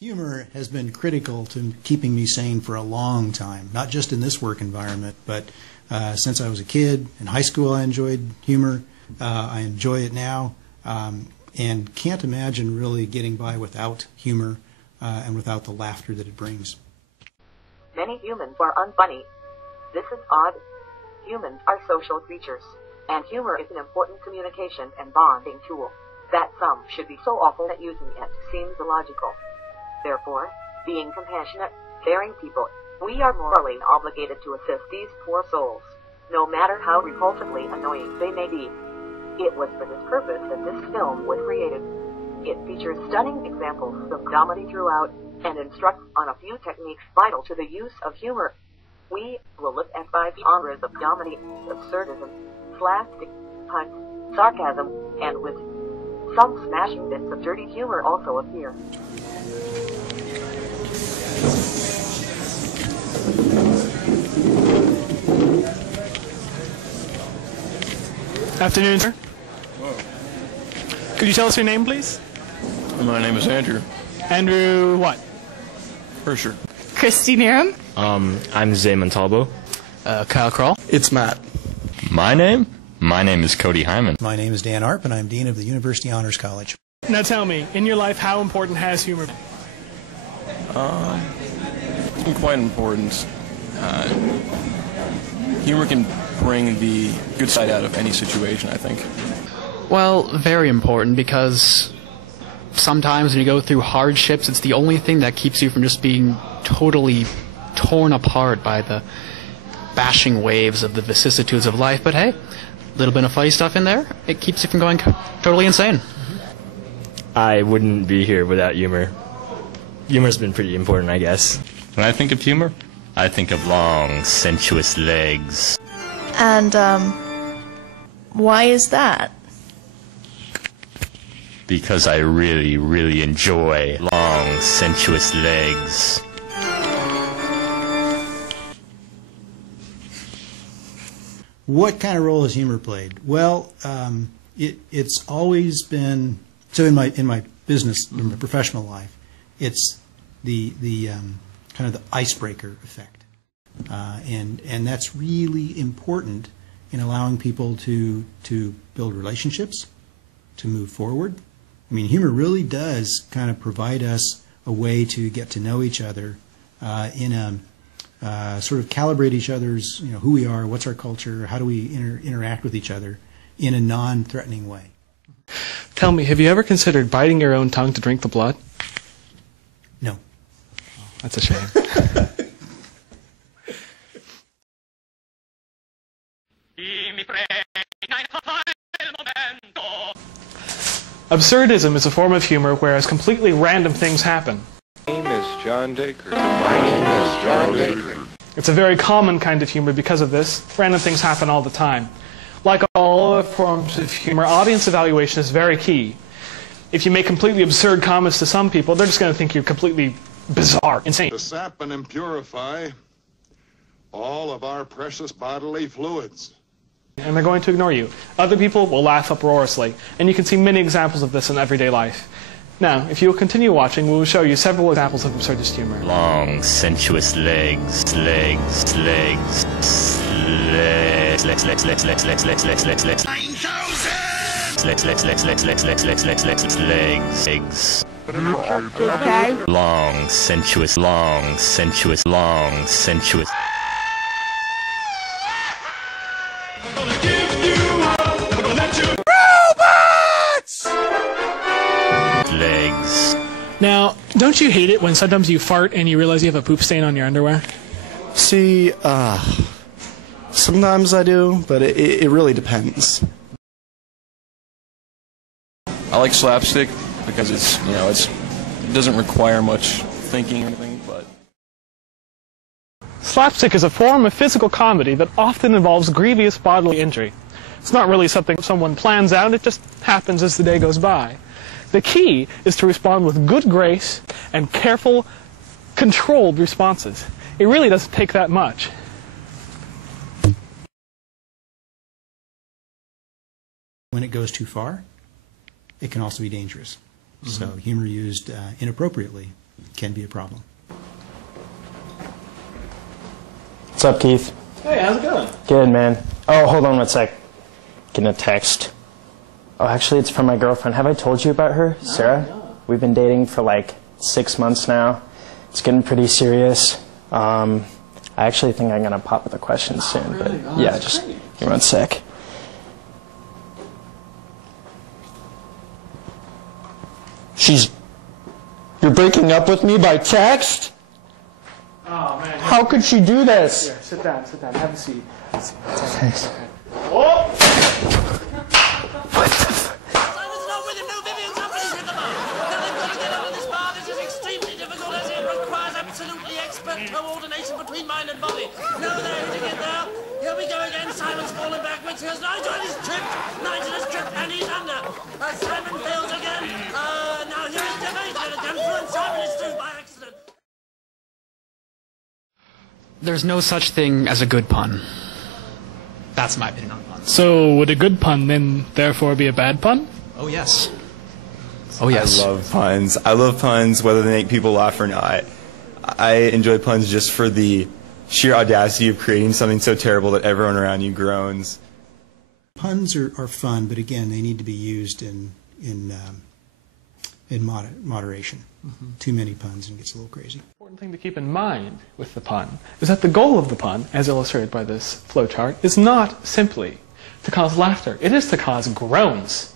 Humor has been critical to keeping me sane for a long time, not just in this work environment, but since I was a kid. In high school I enjoyed humor. I enjoy it now, and can't imagine really getting by without humor and without the laughter that it brings. Many humans are unfunny. This is odd. Humans are social creatures, and humor is an important communication and bonding tool. That some should be so awful at using it seems illogical. Therefore, being compassionate, caring people, we are morally obligated to assist these poor souls, no matter how repulsively annoying they may be. It was for this purpose that this film was created. It features stunning examples of comedy throughout, and instructs on a few techniques vital to the use of humor. We will look at 5 genres of comedy: absurdism, slapstick, pun, sarcasm, and wit. Some smashing bits of dirty humor also appear. Afternoon, sir. Whoa. Could you tell us your name, please? My name is Andrew. Andrew what? Hersher. Christy Nerum. I'm Zay Montalvo. Kyle Kroll. It's Matt. My name is Cody Hyman. My name is Dan Arp, and I'm Dean of the University Honors College. Now tell me, in your life, how important has humor been? Quite important. Humor can bring the good side out of any situation, I think. Well, very important, because sometimes when you go through hardships, it's the only thing that keeps you from just being totally torn apart by the bashing waves of the vicissitudes of life. But hey, a little bit of funny stuff in there, it keeps you from going totally insane. I wouldn't be here without humor. Humor's been pretty important, I guess. When I think of humor, I think of long, sensuous legs. And, why is that? Because I really, really enjoy long, sensuous legs. What kind of role has humor played? Well, it's always been so in my business, in my professional life. It's the kind of the icebreaker effect, and that's really important in allowing people to build relationships, to move forward. I mean, humor really does kind of provide us a way to get to know each other in a sort of calibrate each other's, who we are, what's our culture, how do we interact with each other in a non-threatening way. Tell me, have you ever considered biting your own tongue to drink the blood? No. Oh, that's a shame. Absurdism is a form of humor whereas completely random things happen. My name is John Dacre. My name is John Dacre. It's a very common kind of humor because of this. Random things happen all the time. Like all other forms of humor, audience evaluation is very key. If you make completely absurd comments to some people, they're just going to think you're completely bizarre, insane. To sap and impurify all of our precious bodily fluids. And they're going to ignore you. Other people will laugh uproariously, and you can see many examples of this in everyday life. Now, if you will continue watching, we will show you several examples of absurdist humor. Long, sensuous legs, legs, legs, legs, legs, legs, legs, legs, legs, legs, legs, legs, legs, 9,000! Legs, legs, legs, legs, legs, legs, legs, legs, legs, legs, legs. Okay. Long, sensuous, long, sensuous, long, sensuous. Legs. Now, don't you hate it when sometimes you fart and you realize you have a poop stain on your underwear? See, sometimes I do, but it really depends. I like slapstick because it doesn't require much thinking or anything, but... Slapstick is a form of physical comedy that often involves grievous bodily injury. It's not really something someone plans out, it just happens as the day goes by. The key is to respond with good grace and careful, controlled responses. It really doesn't take that much. When it goes too far, it can also be dangerous. So humor used inappropriately can be a problem. What's up, Keith? Hey, how's it going? Good, man. Oh, hold on one sec. Getting a text. Oh, actually, it's from my girlfriend. Have I told you about her, Sarah? No. We've been dating for like 6 months now. It's getting pretty serious. I actually think I'm gonna pop with a question soon, but yeah, just give me one sec. You're breaking up with me by text? Oh, man. How could she do this? Here, sit down, have a seat. Thanks. Whoa! What the f... Simon's not with him, no Vivian's up and he's hit the bar. Now they've got to get out of this bar. This is extremely difficult as it requires absolutely expert coordination between mind and body. No, they're hitting it now. Here we go again. Simon's falling backwards. Here's Nigel and he's tripped. Nigel has tripped and he's under. Simon fails again. Now here is Devane. And Simon is through by accident. There's no such thing as a good pun. That's my opinion on puns. So, would a good pun then therefore be a bad pun? Oh, yes. Oh, yes. I love puns. I love puns whether they make people laugh or not. I enjoy puns just for the sheer audacity of creating something so terrible that everyone around you groans. Puns are fun, but again, they need to be used in moderation. Too many puns and it gets a little crazy. The important thing to keep in mind with the pun is that the goal of the pun, as illustrated by this flowchart, is not simply to cause laughter. It is to cause groans.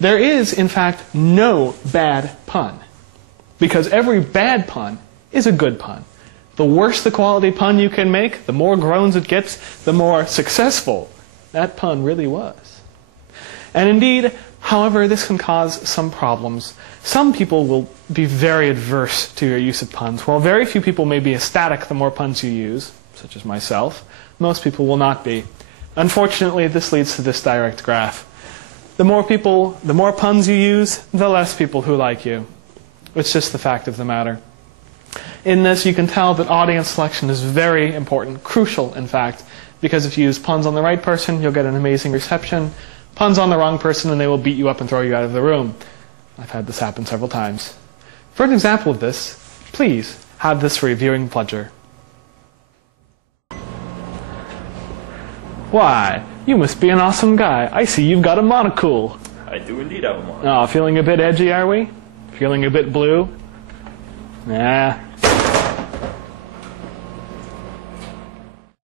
There is, in fact, no bad pun, because every bad pun is a good pun. The worse the quality pun you can make, the more groans it gets, the more successful that pun really was. And indeed, however, this can cause some problems. Some people will be very adverse to your use of puns, while very few people may be ecstatic the more puns you use, such as myself. Most people will not be. Unfortunately, this leads to this direct graph. The more puns you use, the less people who like you. It's just the fact of the matter. In this, you can tell that audience selection is very important, crucial, in fact, because if you use puns on the right person, you'll get an amazing reception. Puns on the wrong person, and they will beat you up and throw you out of the room. I've had this happen several times. For an example of this, please have this for your viewing pleasure. Why, you must be an awesome guy. I see you've got a monocle. I do indeed have a monocle. Oh, feeling a bit edgy, are we? Feeling a bit blue? Nah.